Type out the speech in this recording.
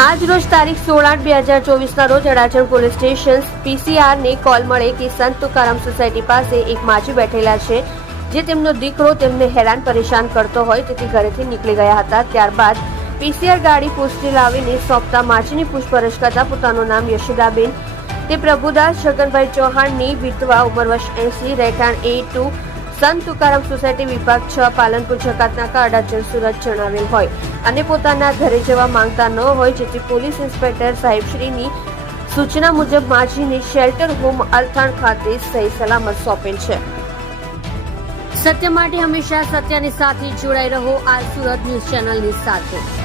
આજ રોજ તારીખ 16/8/2024 રોજ અડાજણ પોલીસ સ્ટેશન પીસીઆરને કોલ મળે કે સંત તુકારામ સોસાયટી પાસે એક માજી બેઠેલા છે જે તેમનો દીકરો તેમને હેરાન પરેશાન કરતો હોય તેથી ઘરેથી નીકળી ગયા હતા। ત્યારબાદ પીસીઆર ગાડી પોસ્ટે લાવીને સોંપતા માજીની પૂછપરછ કરતા પોતાનું નામ યશોદાબેન તે પ્રભુદાસ છગનભાઈ ચૌહાણની વિધવા ઉંમર વર્ષ 80 રહેઠાણ A2 સંત તુકારામ સોસાયટી વિભાગ 6 પાલનપુર જકાતનાકા અડાજણ સુરત જણાવેલ હોય અને પોતાના ઘરે જવા માંગતા ન હોય જેથી પોલીસ ઇન્સ્પેક્ટર સાહેબશ્રીની સૂચના મુજબ માજીને શેલ્ટર હોમ અલથાણ ખાતે સહી સલામત સોંપેલ છે। સત્ય માટે હંમેશા સત્યની સાથે જોડાઈ રહો। આ સુરત ન્યૂઝ ચેનલની સાથે।